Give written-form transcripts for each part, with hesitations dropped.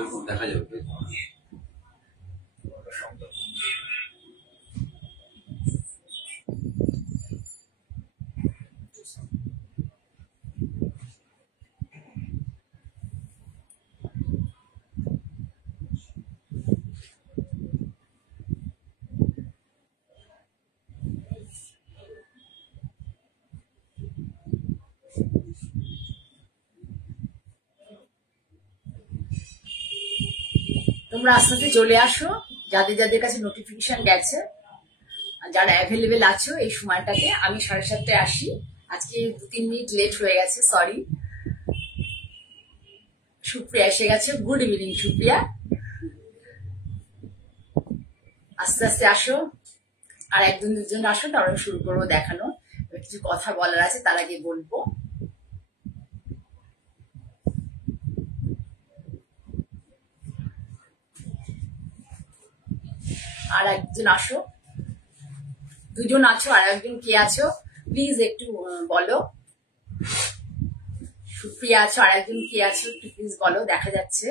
এরকম দেখা যাবে। তোমরা আস্তে আস্তে চলে আসো, যাদের যাদের কাছে নোটিফিকেশন গেছে, যারা অ্যাভেলেবেল আছো এই সময়টাতে। আমি 7:30টায় আসি, আজকে 2-3 মিনিট লেট হয়ে গেছে, সরি। সুপ্রিয়া এসে গেছে, গুড ইভিনিং সুপ্রিয়া। আস্তে আস্তে আসো, আর একজন দুজন আসো, তারপরে শুরু করবো দেখানো। কিছু কথা বলার আছে, তার আগে বলবো। আর একজন আসো, দুজন আছো, আর একজন কে আছো প্লিজ একটু বলো। সুপ্রিয়া আছো, আর একজন কে আছো একটু প্লিজ বলো, দেখা যাচ্ছে।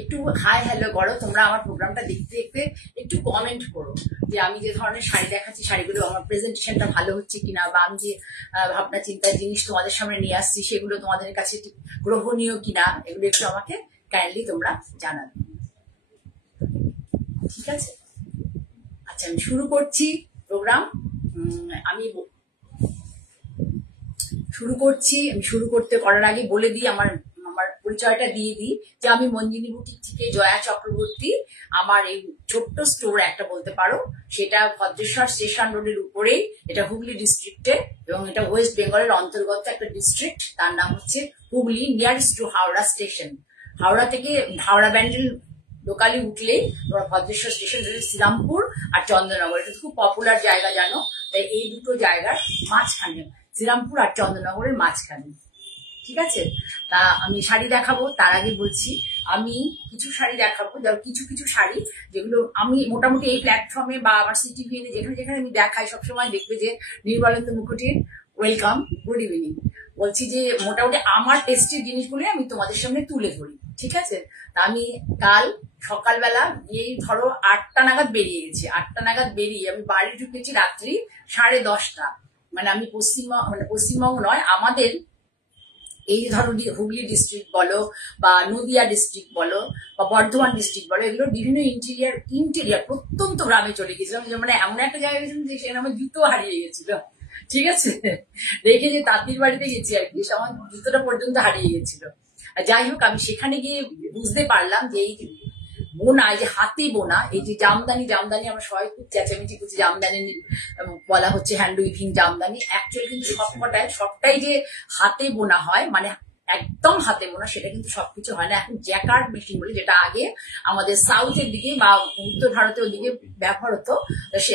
একটু হাই হ্যালো করো তোমরা, আমার প্রোগ্রামটা দেখতে দেখতে একটু কমেন্ট করো যে আমি যে ধরনের শাড়ি দেখাচ্ছি, শাড়িগুলো আমার প্রেজেন্টেশনটা ভালো হচ্ছে কিনা, বা আমি যে ভাবনা চিন্তার জিনিস তোমাদের সামনে নিয়ে আসছি সেগুলো তোমাদের কাছে গ্রহণীয় কিনা, এগুলো একটু আমাকে কাইন্ডলি তোমরা জানাবে, ঠিক আছে? আচ্ছা, আমি শুরু করছি প্রোগ্রাম। আমি শুরু করতে করার আগে বলে দিই, আমার পরিচয়টা দিয়ে দিই যে আমি মঞ্জিনী বুটিক থেকে জয়া চক্রবর্তী। আমার এই ছোট্ট স্টোর একটা বলতে পারো, সেটা ভদ্রেশ্বর স্টেশন রোডের উপরেই, এটা হুগলি ডিস্ট্রিক্টে, এবং এটা ওয়েস্ট বেঙ্গলের অন্তর্গত একটা ডিস্ট্রিক্ট, তার নাম হচ্ছে Hooghly, nearest to Howrah station. Howrah থেকে হাওড়া ব্যান্ডেল লোকালি উঠলেই তোমার ভদ্রেশ্বর স্টেশন, শ্রীরামপুর আর চন্দননগর, এটা খুব পপুলার জায়গা জানো। তাই এই দুটো জায়গার মাঝখানে, শ্রীরামপুর আর চন্দননগরের মাঝখানে, ঠিক আছে? তা আমি শাড়ি দেখাবো, তার আগে বলছি আমি কিছু শাড়ি দেখাবো, কিছু কিছু শাড়ি যেগুলো আমি মোটামুটি এই প্ল্যাটফর্মে বা আমার সিটিভিএনে যেখানে যেখানে আমি দেখাই, সবসময় দেখবে যে নির্মলেন্দু মুখোটির ওয়েলকাম, গুড ইভিনিং। বলছি যে মোটামুটি আমার টেস্টের জিনিসগুলো আমি তোমাদের সামনে তুলে ধরি, ঠিক আছে? তা আমি কাল সকালবেলা এই ধরো 8টা নাগাদ বেরিয়ে গেছি। 8টা নাগাদ বেরিয়ে আমি বাড়ি ঢুকেছি রাত্রি 10:30। মানে আমি পশ্চিমবঙ্গ নয়, আমাদের এই ধরো হুগলি ডিস্ট্রিক্ট বলো বা নদিয়া ডিস্ট্রিক্ট বলো বা বর্ধমান ডিস্ট্রিক্ট বলো, এগুলো বিভিন্ন ইন্টেরিয়ার প্রত্যন্ত গ্রামে চলে গেছিলাম। মানে এমন একটা জায়গায় গেছিলাম যে সেখানে আমার জুতো হারিয়ে গেছিল, ঠিক আছে? রেখে যে তাঁতির বাড়িতে গেছি আর কি, আমার জুতোটা পর্যন্ত হারিয়ে গেছিল। যাই হোক, আমি সেখানে গিয়ে বুঝতে পারলাম যে এই বোনা, এই যে হাতে বোনা, এই যে জামদানি আমরা সবাই খুব চেঁচামেচি করছি জামদানি বলা হচ্ছে, হ্যান্ড উইভিং জামদানি, অ্যাকচুয়ালি কিন্তু সবটাই যে হাতে বোনা হয়, মানে একদম হাতে বোনা, সেটা কিন্তু সবকিছু হয় না। এখন জ্যাকার্ড মেশিন বলে, যেটা আগে আমাদের সাউথের দিকে বা উত্তর ভারতের দিকে ব্যবহার হতো, সে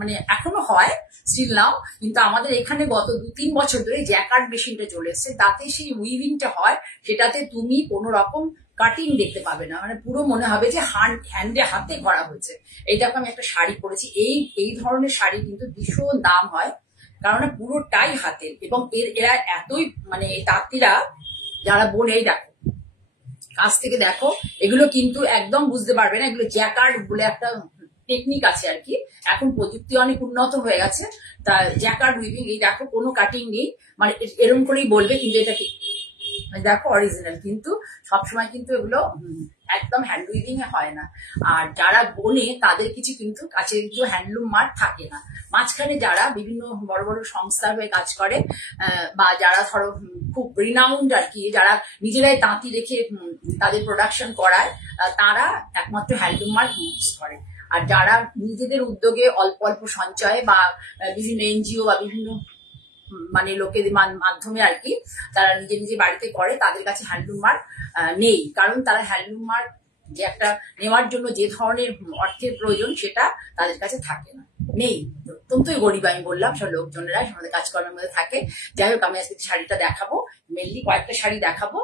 মানে এখনো হয় স্টিল নাও, কিন্তু আমাদের এখানে গত 2-3 বছর ধরে জ্যাকার্ড মেশিনটা চলে এসেছে। তাতে সেই উইভিংটা হয়, সেটাতে তুমি কোনো রকম কাটিং দেখতে পাবে না, মানে পুরো মনে হবে যে হ্যান্ডে হাতে করা হয়েছে। এই দেখো আমি একটা শাড়ি পরেছি, এই ধরনের শাড়ি কিন্তু ভীষণ দাম হয়, কারণ পুরোটাই হাতের। এবং এরা এতই, মানে এই তাঁতিরা যারা বোনে, এই দেখো কাছ থেকে দেখো, এগুলো কিন্তু একদম বুঝতে পারবে না, এগুলো জ্যাকার্ড বলে একটা টেকনিক আছে আর কি। এখন প্রযুক্তি অনেক উন্নত হয়ে গেছে, তা জ্যাকার্ড উইভিং, এই দেখো কোনো কাটিং নেই, মানে এরকম করেই বলবে, কিন্তু এটা দেখো অরিজিনাল, কিন্তু সবসময় কিন্তু এগুলো একদম হ্যান্ড উইভিং এ হয় না। আর যারা বোনে তাদের কিছু কিন্তু কাছে কিছু হ্যান্ডলুম মার্ক থাকে না। মাঝখানে যারা বিভিন্ন বড় বড় সংস্থার হয়ে কাজ করে, বা যারা ধরো খুব রিনাউন্ড আর কি, যারা নিজেরাই তাঁতি রেখে তাদের প্রোডাকশন করায়, তারা একমাত্র হ্যান্ডলুম মার্ক ইউজ করে। আর যারা নিজেদের উদ্যোগে অল্প অল্প সঞ্চয়ে বা বিভিন্ন এনজিও বা বিভিন্ন মানে লোকের মাধ্যমে আর কি, তারা নিজে নিজে বাড়িতে করে, তাদের কাছে হ্যান্ডলুম মার্ক নেই। কারণ তারা হ্যান্ডলুম মার্ক যে একটা নেওয়ার জন্য যে ধরনের অর্থের প্রয়োজন, সেটা তাদের কাছে থাকে না, নেই। অত্যন্তই গরিব, আমি বললাম, সব লোকজনেরা আমাদের কাজকর্মের মধ্যে থাকে। যাই হোক, আমি আজকে শাড়িটা দেখাবো, মেনলি কয়েকটা শাড়ি দেখাবো,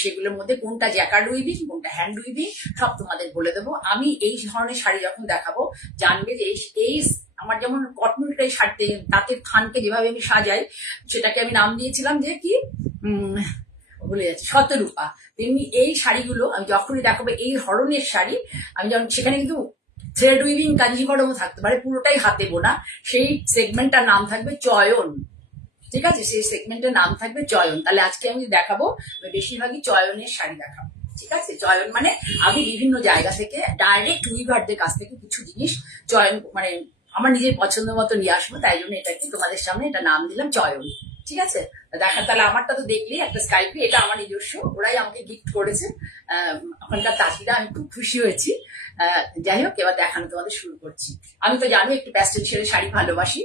সেগুলোর মধ্যে কোনটা জ্যাকার্ড উইভিং, কোনটা হ্যান্ড উইভিং, সব তোমাদের বলে দেবো। আমি এই ধরনের শাড়ি যখন দেখাবো, জানবে যে এই আমার যেমন কটনটাই শাড়িতে তাঁতের থানকে যেভাবে আমি সাজাই, সেটাকে আমি নাম দিয়েছিলাম যে কি ভুলে যাচ্ছি, শতরূপা। তেমনি এই শাড়িগুলো আমি যখনই দেখাবো এই ধরনের শাড়ি, আমি যেমন সেখানে কিন্তু থ্রেড উইভিং কাঞ্জিভরমও থাকতে পারে, পুরোটাই হাতে বোনা, সেই সেগমেন্টটার নাম থাকবে চয়ন। ঠিক আছে, সেই সেগমেন্টের নাম থাকবে চয়ন। তাহলে আজকে আমি দেখাবো বেশিরভাগই চয়নের শাড়ি দেখাবো। ঠিক আছে, চয়ন মানে আমি বিভিন্ন জায়গা থেকে ডাইরেক্ট উইভারদের কাছ থেকে কিছু জিনিস চয়ন মানে আমার নিজের পছন্দ মতো নিয়ে আসবো, তাই জন্য এটাকে তোমাদের সামনে এটা নাম দিলাম চয়ন। ঠিক আছে, দেখা তাহলে আমারটা তো দেখলি একটা স্কাইপি, এটা আমার নিজস্ব, ওরাই আমাকে গিফট করেছে ওখানকার তাঁতিরা, আমি খুব খুশি হয়েছি। যাই হোক, এবার দেখানো তোমাদের শুরু করছি। আমি তো জানো একটু প্যাস্টেল শেডের শাড়ি ভালোবাসি।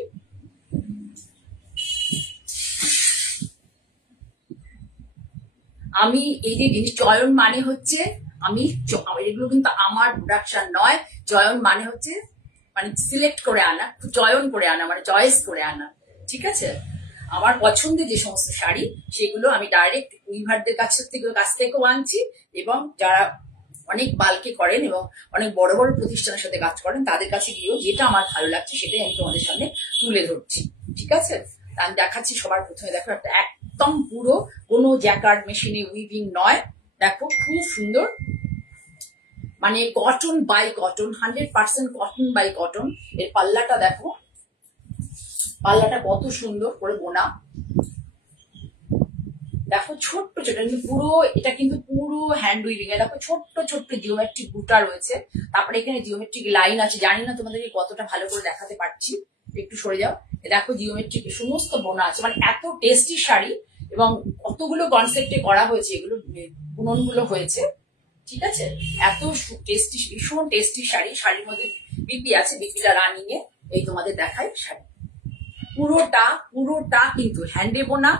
আমি এই যে জিনিস চয়ন মানে হচ্ছে, আমি এগুলো কিন্তু আমার প্রোডাকশন নয়। চয়ন মানে হচ্ছে মানে সিলেক্ট করে আনা, চয়ন করে আনা, মানে চয়েস করে আনা। ঠিক আছে, আমার পছন্দের যে সমস্ত শাড়ি সেগুলো আমি ডাইরেক্ট উইভারদের কাছ থেকেও আনছি, এবং যারা অনেক বাল্কে করেন এবং অনেক বড় বড় প্রতিষ্ঠানের সাথে কাজ করেন তাদের কাছে গিয়েও যেটা আমার ভালো লাগছে সেটাই আমি তোমাদের সামনে তুলে ধরছি। ঠিক আছে, আমি দেখাচ্ছি। সবার প্রথমে দেখো, একটা একদম পুরো কোনো জ্যাকার্ড মেশিনে উইভিং নয়, দেখো খুব সুন্দর, মানে cotton by cotton, 100% cotton by cotton. এর পাল্লাটা দেখো, পাল্লাটা কত সুন্দর করে বোনা, দেখো ছোট্ট ছোট, পুরো এটা কিন্তু পুরো হ্যান্ড উইভিং এ। দেখো ছোট্ট ছোট্ট জিওমেট্রিক বুটা রয়েছে, তারপরে এখানে জিওমেট্রিক লাইন আছে। জানি না তোমাদেরকে কতটা ভালো করে দেখাতে পারছি, একটু সরে যাও। দেখো জিওমেট্রিক সমস্ত বোনা আছে, মানে এত টেস্টি শাড়ি, এবং কতগুলো কনসেপ্টে করা হয়েছে, এগুলো বুননগুলো হয়েছে। ঠিক আছে, এত টেস্টি, ভীষণ টেস্টি শাড়ি। শাড়ির মধ্যে বিপি আছে, বিপিটা রানিং এ এই তোমাদের দেখায় শাড়ি। পুরোটা কিন্তু হ্যান্ডে বোনা,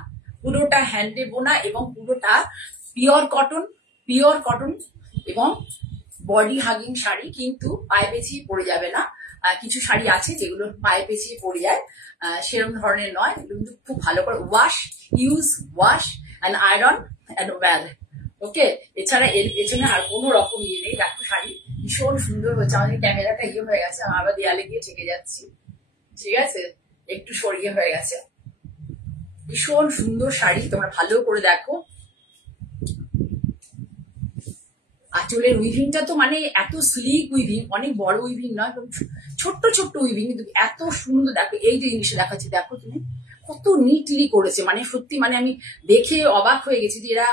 পুরোটা হ্যান্ডে বোনা, এবং পুরোটা পিওর কটন এবং বডি হাগিং শাড়ি, কিন্তু পায়ে পেঁচিয়ে পড়ে যাবে না। কিছু শাড়ি আছে যেগুলো পায়ে পেঁচিয়ে পড়ে যায়, সেরকম ধরনের নয়। এগুলো কিন্তু খুব ভালো করে wash and iron and wear. Okay, এছাড়া এর পেছনে আর কোনো রকম ইয়ে নেই। দেখো শাড়ি ভীষণ সুন্দর হচ্ছে। আমাদের ক্যামেরাটা ইয়ে হয়ে গেছে, আমি আবার দেয়ালে গিয়ে ঠেকে যাচ্ছি। ঠিক আছে, একটু সরিয়ে হয়ে গেছে। ভীষণ সুন্দর শাড়ি, তোমরা ভালো করে দেখো। আঁচলের উইভিংটা তো মানে এত স্লিক উইভিং, অনেক বড় উইভিং নয়, ছোট্ট ছোট্ট উইভিং, কিন্তু এত সুন্দর। দেখো এই যে জিনিসটা দেখাচ্ছি, দেখো তুমি কত নিটলি করেছে, মানে সত্যি, মানে আমি দেখে অবাক হয়ে গেছি যে এরা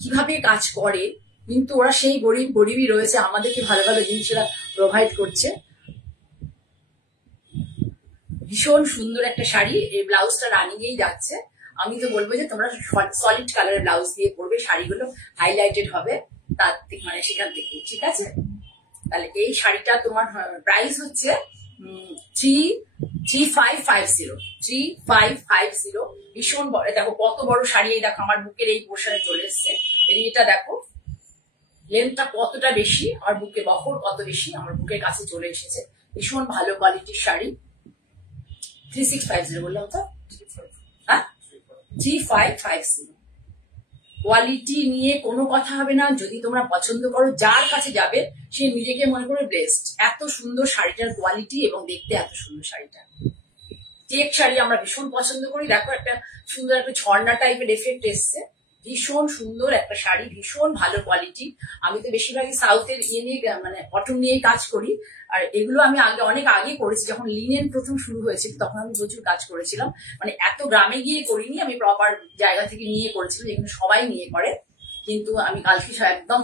কিভাবে কাজ করে। কিন্তু ওরা সেই গরিবই রয়েছে, আমাদেরকে ভালো ভালো জিনিস এরা প্রোভাইড করছে। ভীষণ সুন্দর একটা শাড়ি, এই ব্লাউজটা রানিংয়েই যাচ্ছে। আমি তো বলবো যে তোমরা সলিড কালারের ব্লাউজ দিয়ে পরবে, শাড়িগুলো হাইলাইটেড হবে তার মানে সেখান থেকে। ঠিক আছে, তাহলে এই শাড়িটা তোমার প্রাইস হচ্ছে 3550। ভীষণ বড়, দেখো কত বড় শাড়ি। এই দেখো আমার বুকের এই পোর্শনে চলে এসছে। এটা দেখো লেন্থটা কতটা বেশি, আর বুকে বহর কত বেশি, আমার বুকের কাছে চলে এসেছে। ভীষণ ভালো কোয়ালিটির শাড়ি। 3650 বললাম তো, হ্যাঁ 3550। কোয়ালিটি নিয়ে কোনো কথা হবে না। যদি তোমরা পছন্দ করো, যার কাছে যাবে সে নিজেকে মনে করে ব্লেসড। এত সুন্দর শাড়িটার কোয়ালিটি, এবং দেখতে এত সুন্দর শাড়িটা। চেক শাড়ি আমরা ভীষণ পছন্দ করি। দেখো একটা সুন্দর একটা ঝর্ণা টাইপের এফেক্ট এসছে। ভীষণ সুন্দর একটা শাড়ি, ভীষণ ভালো কোয়ালিটি। আমি তো বেশিরভাগই সাউথের ইয়ে নিয়ে মানে কটন নিয়েই কাজ করি। আর এগুলো আমি অনেক আগে করেছি, যখন লিনেন প্রথম শুরু হয়েছিল তখন আমি প্রচুর কাজ করেছিলাম। মানে এত গ্রামে গিয়ে করিনি, আমি প্রপার জায়গা থেকে নিয়ে করেছিলাম, যেখানে সবাই নিয়ে করে। কিন্তু আমি কালকে একদম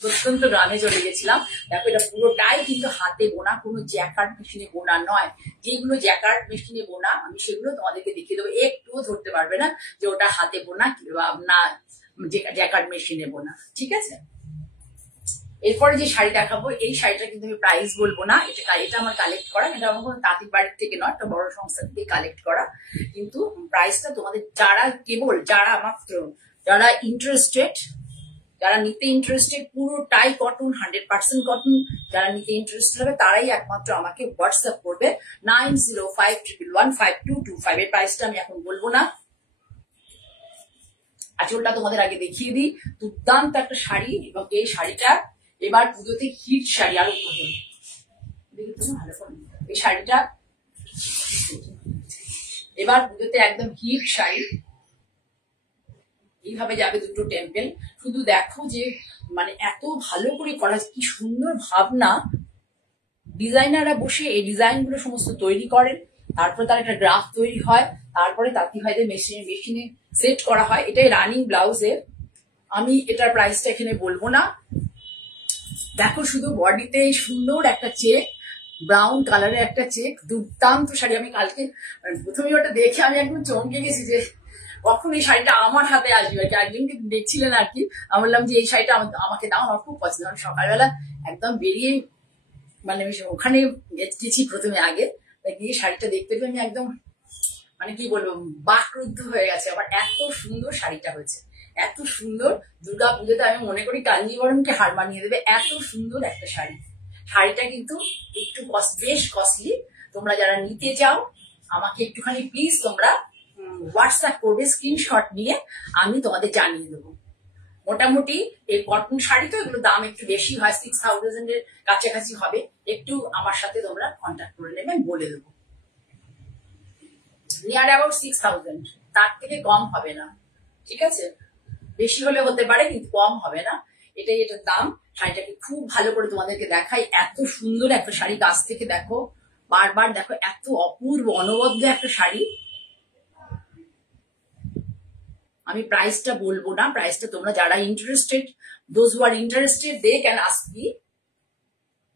প্রত্যন্ত গ্রামে চলে গেছিলাম। দেখো এটা পুরোটাই কিন্তু হাতে বোনা, কোনো জ্যাকার্ড মেশিনে বোনা নয়। যেগুলো জ্যাকার্ড মেশিনে বোনা আমি সেগুলো তোমাদেরকে দেখিয়ে দেবো, একটুও ধরতে পারবে না যে ওটা হাতে বোনা না জ্যাকার্ড মেশিনে বোনা। ঠিক আছে, এরপরে যে শাড়ি দেখাবো, এই শাড়িটা কিন্তু আমি প্রাইস বলবো না। এটা আমার কালেক্ট করা, এটা আমার কোনো তাঁতির বাড়ির থেকে নয়, একটা বড় সংস্থা থেকে কালেক্ট করা। কিন্তু প্রাইসটা তোমাদের যারা ইন্টারেস্টেড, যারা নিতে ইন্টারেস্টেড, পুরোটাই কটন, 100% কটন, যারা নিতে ইন্টারেস্টেড হবে তারাই একমাত্র আমাকে হোয়াটসঅ্যাপ করবে 9051115225। এর প্রাইসটা আমি এখন বলবো না। আঁচলটা তোমাদের আগে দেখিয়ে দিই, দুর্দান্ত একটা শাড়ি। এবং এই শাড়িটা এবার পুজোতে হিট শাড়ি, আরো এই শাড়িটা এবার পুজোতে একদম হিট শাড়ি। এইভাবে যাবে দুটো টেম্পেল। শুধু দেখো যে মানে এত ভালো করে করা, কি সুন্দর ভাবনা। ডিজাইনাররা বসে এই ডিজাইন গুলো সমস্ত তৈরি করেন, তারপরে তার একটা গ্রাফ তৈরি হয়, তারপরে তাঁতি ভাইদের মেশিনে সেট করা হয়। এটাই রানিং ব্লাউজের। আমি এটার প্রাইসটা এখানে বলবো না। দেখো শুধু বডিতে সুন্দর একটা চেক, ব্রাউন কালারের একটা চেক, দুর্দান্ত শাড়ি। আমি কালকে প্রথমে ওটা দেখে আমি একদম চমকে গেছি যে কখন এই শাড়িটা আমার হাতে আসবে। আর কি একজনকে দেখছিলেন আর কি, আমি বললাম যে এই শাড়িটা আমাকে দাও, আমার খুব পছন্দ। আমি সকালবেলা একদম বেরিয়ে মানে ওখানে গেছি প্রথমে আগে, গিয়ে শাড়িটা দেখতে পেয়ে আমি একদম মানে কি বলবো বাকরুদ্ধ হয়ে গেছে। আবার এত সুন্দর শাড়িটা হয়েছে, এত সুন্দর। দুর্গা পুজোতে আমি মনে করি কাঞ্জিবরমকে হার মানিয়ে দেবে, এত সুন্দর একটা শাড়ি। শাড়িটা কিন্তু একটু বেশ কস্টলি। তোমরা যারা নিতে চাও আমাকে একটুখানি প্লিজ তোমরা হোয়াটসঅ্যাপ করবে, স্ক্রিনশট নিয়ে আমি তোমাদের জানিয়ে দেবো। মোটামুটি এই কটন শাড়ি তো এগুলো দাম একটু বেশি হয়, 6000 এর কাছাকাছি হবে। একটু আমার সাথে তোমরা কন্ট্যাক্ট করে নেবে, আমি বলে দেবো। নিয়ার অ্যাবাউট 6000, তার থেকে কম হবে না, ঠিক আছে? বেশি হলে হতে পারে কিন্তু কম হবে না, এটাই এটার দাম। শাড়িটাকে খুব ভালো করে তোমাদেরকে দেখাই। এত সুন্দর একটা শাড়ি, কাছ থেকে দেখো, বারবার দেখো, এত অপূর্ব অনবদ্য একটা শাড়ি। আমি প্রাইসটা বলবো না, প্রাইসটা তোমরা যারা interested, those who are interested, they can ask me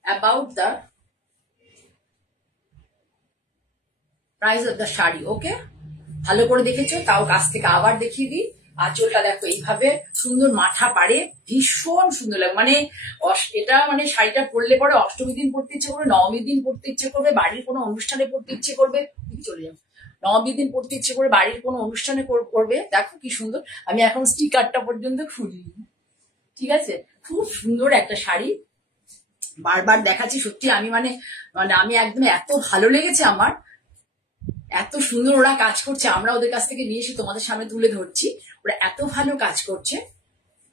about the price of the sari. Okay, ভালো করে দেখেছো? তাও কাছ থেকে আবার দেখিয়ে দিই। আঁচলটা দেখো এইভাবে সুন্দর, মাথা পাড়ে, ভীষণ সুন্দর লাগে। মানে এটা মানে শাড়িটা পরলে পরে অষ্টমী দিন পরতে ইচ্ছে করবে, নবমী দিন পরতে ইচ্ছে করবে, বাড়ির কোনো অনুষ্ঠানে পরতে ইচ্ছে করবে, চলে যাবো, নবমী দিন পরতে ইচ্ছে করে বাড়ির কোনো অনুষ্ঠানে করবে। দেখো কি সুন্দর। আমি এখন স্টিকারটা পর্যন্ত খুলিনি, ঠিক আছে? খুব সুন্দর একটা শাড়ি, বারবার দেখাচ্ছি। সত্যি আমি মানে মানে আমি একদম এত ভালো লেগেছে আমার, এত সুন্দর ওরা কাজ করছে। আমরা ওদের কাছ থেকে নিয়ে এসে তোমাদের সামনে তুলে ধরছি, ওরা এত ভালো কাজ করছে।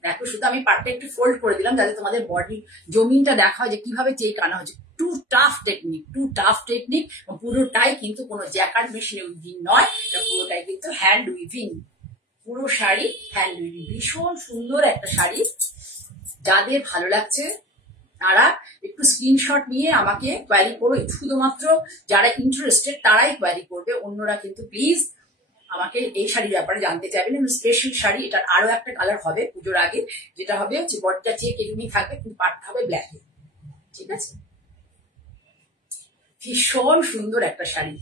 দেখো শুধু আমি পাটটা একটু ফোল্ড করে দিলাম যাতে তোমাদের বডি জমিনটা দেখা হয় যে কিভাবে চেক আনা হচ্ছে। টু টাফ টেকনিক, পুরোটাই কিন্তু কোনো জ্যাকার্ড মেশিনে উইভিং নয়, এটা পুরোটাই কিন্তু হ্যান্ড উইভিং। পুরো শাড়ি হ্যান্ড উইভিং, ভীষণ সুন্দর একটা শাড়ি। যাদের ভালো লাগছে তারা একটু স্ক্রিনশট নিয়ে আমাকে কোয়ারি করো। শুধুমাত্র যারা ইন্টারেস্টেড তারাই কোয়ারি করবে, অন্যরা কিন্তু প্লিজ আমাকে এই শাড়ির ব্যাপারে জানতে চাইবেন। স্পেশাল শাড়ি, এটার আরো একটা কালার হবে পুজোর আগে, যেটা হবে হচ্ছে বডিটা চেক এমনি থাকবে কিন্তু পাটটা হবে ব্ল্যাকে, ঠিক আছে? ভীষণ সুন্দর একটা শাড়ি,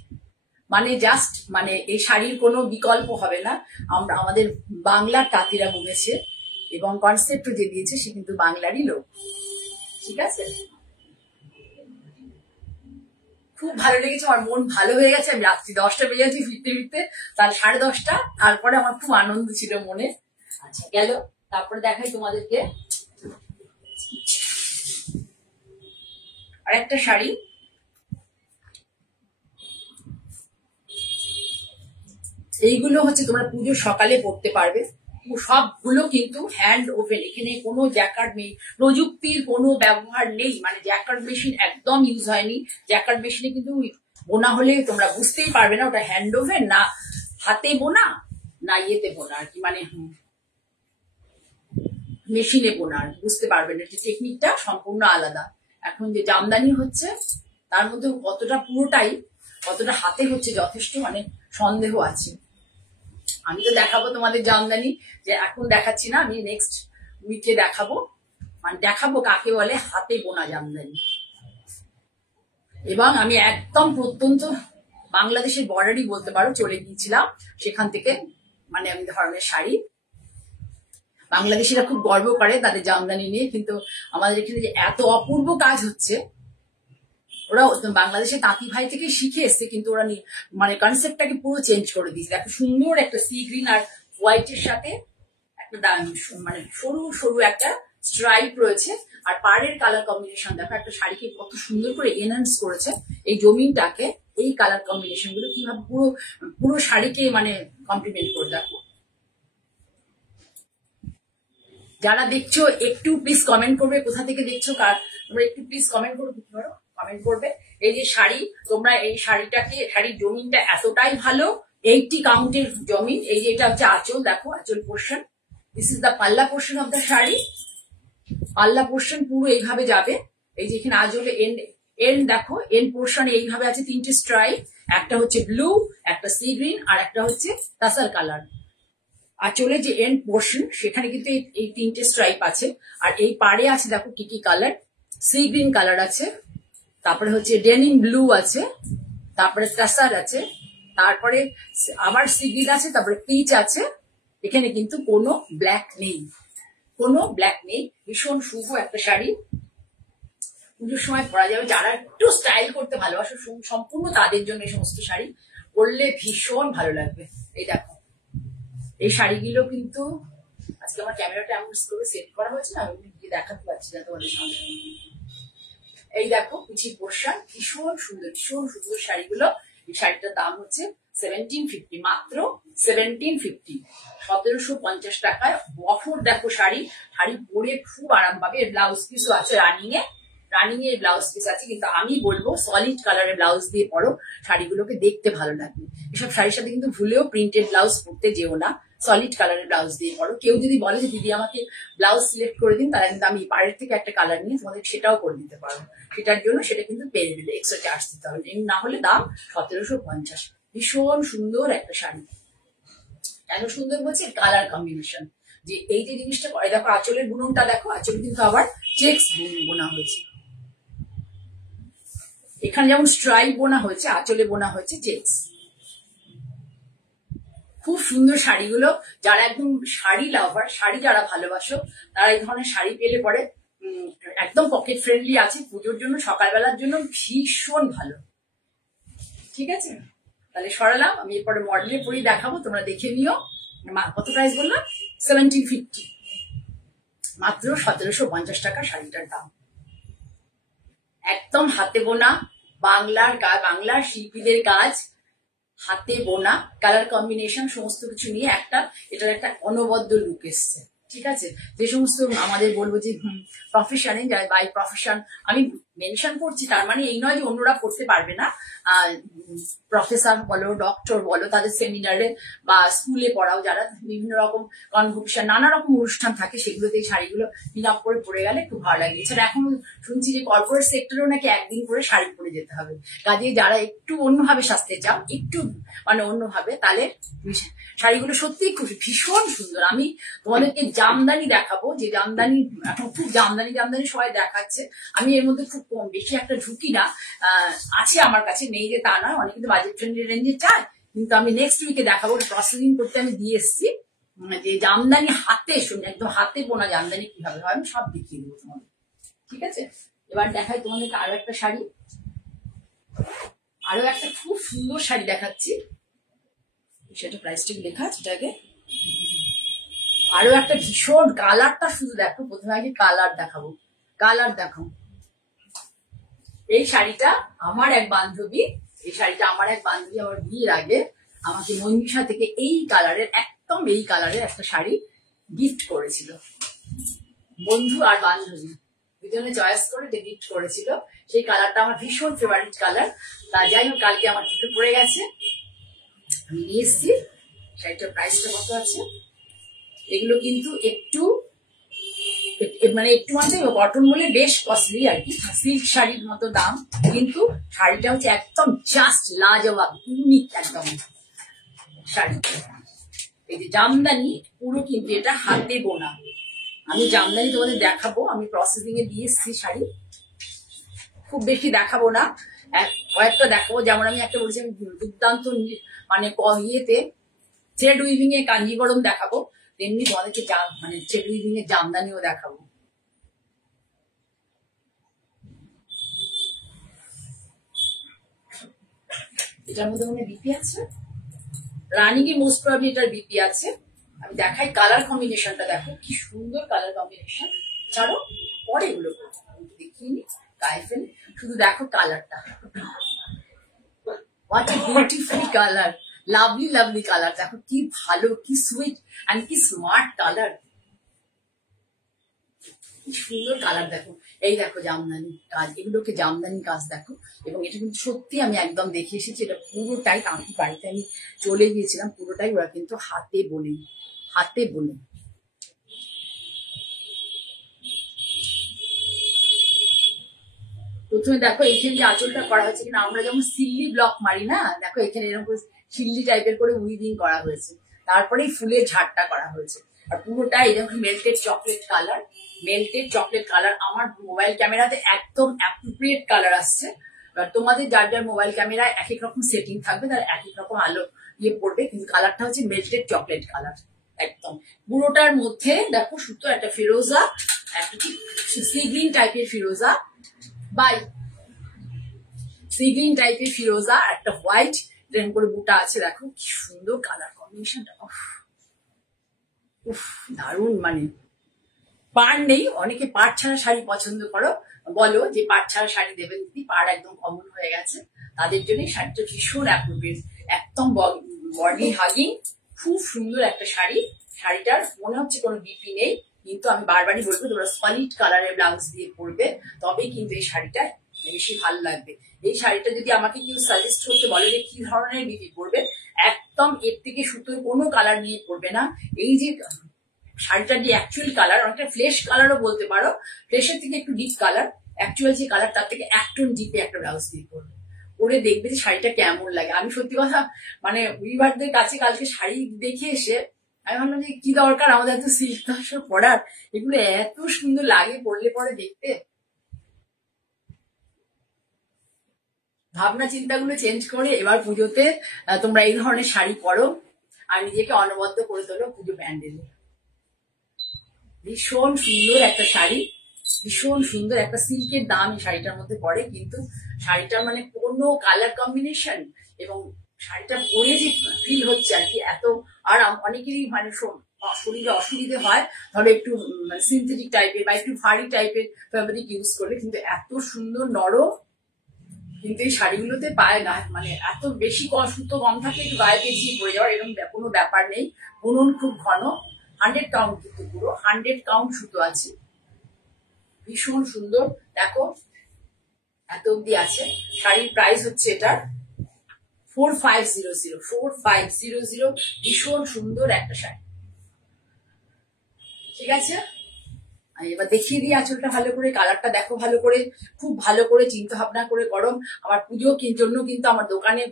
মানে জাস্ট মানে এই শাড়ির কোনো বিকল্প হবে না। আমরা আমাদের বাংলার তাঁতিরা বুনেছে এবং কনসেপ্ট যে দিয়েছে সে কিন্তু বাংলারই লোক, ঠিক আছে? খুব ভালো লেগেছে, আমার মন ভালো হয়ে গেছে। আমি রাত্রি 10টা বেজে যাচ্ছি ফিরতে, তার 10:30, তারপরে আমার খুব আনন্দ ছিল মনে। আচ্ছা গেল, তারপরে দেখাই তোমাদেরকে আর একটা শাড়ি। এইগুলো হচ্ছে তোমরা পুজোর সকালে পরতে পারবে, সবগুলো কিন্তু হ্যান্ড ওভেন, এখানে কোনো জ্যাকার্ড নেই, প্রযুক্তির কোনো ব্যবহার নেই। মানে জ্যাকার্ড মেশিন একদম ইউজ হয়নি। জ্যাকার্ড মেশিনে কিন্তু বোনা হলে তোমরা বুঝতেই পারবে না ওটা হ্যান্ড ওভেন না হাতে বোনা না ইয়েতে বোনা আর কি, মানে মেশিনে বোনা, বুঝতে পারবে না। টেকনিকটা সম্পূর্ণ আলাদা। এখন যে জামদানি হচ্ছে তার মধ্যে পুরোটাই কতটা হাতে হচ্ছে যথেষ্ট মানে সন্দেহ আছে। আমি তো দেখাবো তোমাদের জামদানি, যে এখন দেখাচ্ছি না, আমি নেক্সট উইকে দেখাবো। মানে দেখাবো কাকে বলে হাতে বোনা জামদানি। এবং আমি একদম প্রত্যন্ত বাংলাদেশের বর্ডারই বলতে পারো চলে গিয়েছিলাম, সেখান থেকে মানে আমি ধরনের শাড়ি। বাংলাদেশিরা খুব গর্ব করে তাদের জামদানি নিয়ে, কিন্তু আমাদের এখানে যে এত অপূর্ব কাজ হচ্ছে, ওরা বাংলাদেশের তাঁতি ভাই থেকে শিখে এসছে, কিন্তু ওরা মানে কনসেপ্টটাকে পুরো চেঞ্জ করে দিয়েছে। এত সুন্দর একটা সি গ্রিন আর হোয়াইটের সাথে একটা মানে সরু সরু একটা স্ট্রাইপ রয়েছে, আর পাড়ের কালার কম্বিনেশন দেখো, একটা শাড়িকে কত সুন্দর করে এনহান্স করেছে এই জমিনটাকে। এই কালার কম্বিনেশন গুলো কিভাবে পুরো পুরো শাড়িকে মানে কমপ্লিমেন্ট করে। দেখো যারা দেখছো একটু প্লিজ কমেন্ট করবে, কোথা থেকে দেখছো তোমরা একটু প্লিজ কমেন্ট করবে। এই যে শাড়ি, তোমরা এই শাড়ির জমিনটা এতটাই ভালো, 80 কাউন্টের জমিন। এই যে এটা হচ্ছে আঁচল, দেখো আঁচল পোর্শন, দিস ইজ দ্য পাল্লা পোর্শন অফ দ্য শাড়ি। পাল্লা পোর্শন পুরো এইভাবে যাবে, এই যে এখানে আঁচলে এন্ড এন্ড দেখো এন্ড পোর্শন এইভাবে আছে 3টে স্ট্রাইপ, একটা হচ্ছে ব্লু, একটা সি গ্রিন, আর একটা হচ্ছে টাসার কালার। আঁচলে যে এন্ড পোর্শন সেখানে কিন্তু এই 3টে স্ট্রাইপ আছে। আর এই পাড়ে আছে দেখো কি কি কালার, সি গ্রিন কালার আছে, তারপরে হচ্ছে ডেনিম ব্লু আছে, তারপরে টাসার আছে, তারপরে আবার সি গ্রিন আছে, তারপরে পিচ আছে। এখানে কিন্তু কোনো ব্ল্যাক নেই, কোনো ব্ল্যাক নেই। ভীষণ শুভ একটা শাড়ি, পুজোর সময় পরা যাবে। যারা একটু স্টাইল করতে ভালোবাসো সম্পূর্ণ তাদের জন্য এই সমস্ত শাড়ি পরলে ভীষণ ভালো লাগবে। এই দেখো এই শাড়িগুলো কিন্তু আজকে আমার ক্যামেরাটা এমন করে সেট করা হয়েছে না, আমি গিয়ে দেখাতে পারছি না তোমাদের সামনে। এই দেখো পিছিয়ে পোর্শন, ভীষণ সুন্দর ভীষণ সুন্দর শাড়িগুলো। এই শাড়িটার দাম হচ্ছে 1750, মাত্র 1750, 1750 টাকায়। অফার দেখো শাড়ি, শাড়ি পরে খুব আরাম পাবে। ব্লাউজ পিসও আছে রানিং এর ব্লাউজ পিস আছে, কিন্তু আমি বলবো সলিড কালারের ব্লাউজ দিয়ে পরো, শাড়িগুলোকে দেখতে ভালো লাগবে। এসব শাড়ির সাথে কিন্তু ভুলেও প্রিন্টেড ব্লাউজ পরতে যেও না, সলিড কালারের ব্লাউজ দিয়ে পরো। কেউ যদি বলে যে দিদি আমাকে ব্লাউজ সিলেক্ট করে দিন, তাহলে কিন্তু আমি পাড়ের থেকে একটা কালার নিয়ে তোমাদের সেটাও করে দিতে পারবো। সেটার জন্য সেটা কিন্তু পেয়ে দিলে এক্সট্রা চার্জ দিতে হবে, না হলে দাম 1750। ভীষণ সুন্দর একটা শাড়ি। কেন সুন্দর বলছি, কালার কম্বিনেশন। যে এই যে জিনিসটা করে দেখো, আঁচলের বুননটা দেখো, আঁচলে কিন্তু আবার চেক্স বোনা হয়েছে। এখানে যেমন স্ট্রাইপ বোনা হয়েছে, আঁচলে বোনা হয়েছে চেক্স। খুব সুন্দর শাড়িগুলো। যারা একদম শাড়ি লাভার, শাড়ি যারা ভালোবাসো, তারা এই ধরনের শাড়ি পেলে পরে একদম পকেট ফ্রেন্ডলি আছে, পুজোর জন্য সকালবেলার জন্য ভীষণ ভালো। ঠিক আছে, তাহলে সরালাম। আমি এরপরে মডেলে পরেই দেখাবো, তোমরা দেখে নিও। কত প্রাইস বললাম? 1750, মাত্র 1750 টাকা শাড়িটার দাম। একদম হাতে বোনা, বাংলার শিল্পীদের কাজ, হাতে বোনা, কালার কম্বিনেশন সমস্ত কিছু নিয়ে এটার একটা অনবদ্য লুক এসছে। ঠিক আছে, যে সমস্ত আমাদের বলবো যে প্রফেশনে বাই প্রফেশন আমি মেনশন করছি, তার মানে এই নয় যে অন্যরা করতে পারবে না। প্রফেসর বলো, ডক্টর বলো, তাদের সেমিনারে বা স্কুলে পড়াও যারা, বিভিন্ন রকম কনভোকেশন নানা রকম অনুষ্ঠান থাকে, সেগুলোতে এই শাড়িগুলো ফিল আপ করে পরে গেলে খুব ভালো লাগে। এছাড়া এখন শুনছি যে কর্পোরেট সেক্টরেও নাকি একদিন করে শাড়ি পরে যেতে হবে। কাজে যারা একটু অন্যভাবে সাজতে চাও, একটু মানে অন্যভাবে, তাহলে শাড়িগুলো সত্যি খুব ভীষণ সুন্দর। আমি তোমাদেরকে জামদানি দেখাবো, যে জামদানি এখন খুব জামদানি সবাই দেখাচ্ছে। আমি এর মধ্যে খুব কম বেশি একটা ঝুঁকি না, আছে আমার কাছে, নেই যে তা না, অনেক কিন্তু বাজেট ফ্রেন্ডলি রেঞ্জে চায়। কিন্তু আমি নেক্সট উইকে দেখাবো, প্রসেসিং করতে আমি দিয়ে এসেছি, যে জামদানি হাতে একদম হাতে বোনা জামদানি কিভাবে হয় আমি সব দেখিয়ে দেবো তোমাদের। ঠিক আছে, এবার দেখাই তোমাদেরকে আরো একটা শাড়ি, আরো একটা খুব সুন্দর শাড়ি দেখাচ্ছি। সেটা প্রাইসটা লেখা আছে এটাকে। আরো একটা ভীষণ, কালারটা শুধু দেখো, প্রথমে আগে কালার দেখাবো। কালার দেখো, এই শাড়িটা আমার এক বান্ধবী আমার বিয়ের আগে আমাকে মঞ্জুষা থেকে এই কালারের একটা শাড়ি গিফট করেছিল। বন্ধু আর বান্ধবী দুজনে চয়েস করে গিফট করেছিল। সেই কালারটা আমার ভীষণ ফেভারিট কালার। তা যাই হোক, কালকে আমার চোখে পড়ে গেছে, আমি নিয়ে এসেছি। শাড়িটার প্রাইসটা কত আছে? এগুলো কিন্তু একটু মানে কটন বলে বেশ কস্টলি আর কি, সিল্ক শাড়ির মতো দাম, কিন্তু শাড়িটা হচ্ছে একদম জাস্ট লাজবাব, ইউনিক একদম শাড়ি। এই যে জামদানি পুরো, কিন্তু এটা হাতে বোনা। আমি জামদানি তোমাদের দেখাবো, আমি প্রসেসিং এ দিয়ে এসেছি শাড়ি, খুব বেশি দেখাবো না, কয়েকটা দেখাবো। যেমন আমি একটা বলছি, আমি দুর্দান্ত মানে ইয়েতে থ্রেড উইভিং এ কাঞ্জিবরম দেখাবো, তেমনি তোমাদেরকে মানে থ্রেড উইভিং এর জামদানিও দেখাবো। এটার মধ্যে মনে বিপি আছে, রানিং এ মোস্ট প্রবাবলি এটার বিপি আছে। আমি দেখাই কালার কম্বিনেশনটা, দেখো কি সুন্দর কালার কম্বিনেশন। ছাড়ো পরে এগুলো দেখিয়ে নি, গায়ে ফেলে, শুধু দেখো কালারটা, what a beautiful colour, lovely colour. দেখো কি ভালো, কি সুইট এন্ড কি স্মার্ট কালার, কি সুন্দর কালার। দেখো এই দেখো জামদানি কাজ, এগুলোকে জামদানি কাজ দেখো। এবং এটা কিন্তু সত্যি আমি একদম দেখে এসেছি, এটা পুরোটাই তাঁতির বাড়িতে আমি চলে গিয়েছিলাম, পুরোটাই ওরা কিন্তু হাতে বোনে। প্রথমে দেখো এখানে যে আঁচলটা করা হয়েছে কিনা, আমরা যেমন সিল্লি ব্লক মারি না, দেখো এখানে এরকম সিল্লি টাইপের করে উইভিং করা হয়েছে, তারপরেই ফুলের ঝাড়টা করা হয়েছে। আর পুরোটা এরকম melted chocolate colour, melted chocolate colour. আমার মোবাইল ক্যামেরাতে একদম অ্যাপ্রোপ্রিয়েট কালার আসছে। এবার তোমাদের যার যার মোবাইল ক্যামেরায় এক এক রকম সেটিং থাকবে, তার এক এক রকম আলো পড়বে, কিন্তু কালারটা হচ্ছে মেল্টেড চকলেট কালার একদম। পুরোটার মধ্যে দেখো সুতো একটা ফিরোজা, একটা সি গ্রিন টাইপের ফিরোজা, বাই সি গ্রিন টাইপের ফিরোজা, একটা হোয়াইট এরকম করে বুটা আছে। দেখো কি সুন্দর কালার কম্বিনেশনটা, উফ দারুণ। মানে পাড় নেই, অনেকে পাড় ছাড়া শাড়ি পছন্দ করো, বলো যে পাড় ছাড়া শাড়ি দেবেন দিদি, পাড় একদম কমন হয়ে গেছে, তাদের জন্য শাড়িটা ভীষণ অ্যাপ্রোপ্রিয়েট, একদম বডি হাগিং, খুব সুন্দর একটা শাড়ি। শাড়িটার মনে হচ্ছে কোনো বিপি নেই, কিন্তু আমি বারবারই বলবো তোমরা সলিড কালারের ব্লাউজ দিয়ে পরবে, তবেই কিন্তু এই শাড়িটা বেশি ভালো লাগবে। এই শাড়িটা যদি আমাকে কেউ সাজেস্ট করতে বলে যে কি ধরনের বিপি পরবে, একদম এর থেকে সুতোর কোনো কালার নিয়ে পরবে না। এই যে শাড়িটার যে অ্যাকচুয়াল কালার, অনেকটা ফ্লেশ কালারও বলতে পারো, ফ্লেশের থেকে একটু ডিপ কালার, অ্যাকচুয়াল যে কালার তার থেকে এক টোন ডিপে একটা ব্লাউজ দিয়ে পরবে, পরে দেখবে যে শাড়িটা কেমন লাগে। আমি সত্যি কথা মানে উইভারদের কাছে কালকে শাড়ি দেখে এসে আমি ভাবলাম যে কি দরকার আমাদের এত সিল্ক তসর পরার, এগুলো এত সুন্দর লাগে পরলে পরে দেখতে। ভাবনা চিন্তাগুলো চেঞ্জ করে এবার পুজোতে তোমরা এই ধরনের শাড়ি পরো আর নিজেকে অনবদ্য করে তোলো পুজো প্যান্ডেলে। ভীষণ সুন্দর একটা শাড়ি, ভীষণ সুন্দর একটা সিল্কের দাম এই শাড়িটার মধ্যে পড়ে, কিন্তু শাড়িটার মানে কোনো কালার কম্বিনেশন এবং শাড়িটা পরে যে ফিল হচ্ছে আর কি এত। আর অনেকেরই মানে শরীরে অসুবিধে হয় ধরো একটু সিনথেটিক টাইপের বা একটু ভারী টাইপের ফ্যাব্রিক ইউজ করলে, কিন্তু এত সুন্দর নরম, কিন্তু এই শাড়িগুলোতে পায় না মানে এত বেশি সুতো কম থাকলে একটু গায়ে পেঁচিয়ে পড়ে যাওয়ার এরকম কোনো ব্যাপার নেই। বুনন খুব ঘন, 100 কাউন্ট, কিন্তু পুরো 100 কাউন্ট সুতো আছে, ভীষণ সুন্দর। দেখো এত অব্দি আছে। শাড়ির প্রাইস হচ্ছে এটার 4500, 4500, ভীষণ সুন্দর একটা শাড়ি। ঠিক আছে, আমি এবার দেখিয়ে দিই আঁচলটা ভালো করে, কালারটা দেখো ভালো করে, খুব ভালো করে চিন্তা ভাবনা করে করো। আমার পুজো জন্য কিন্তু আমার দোকানে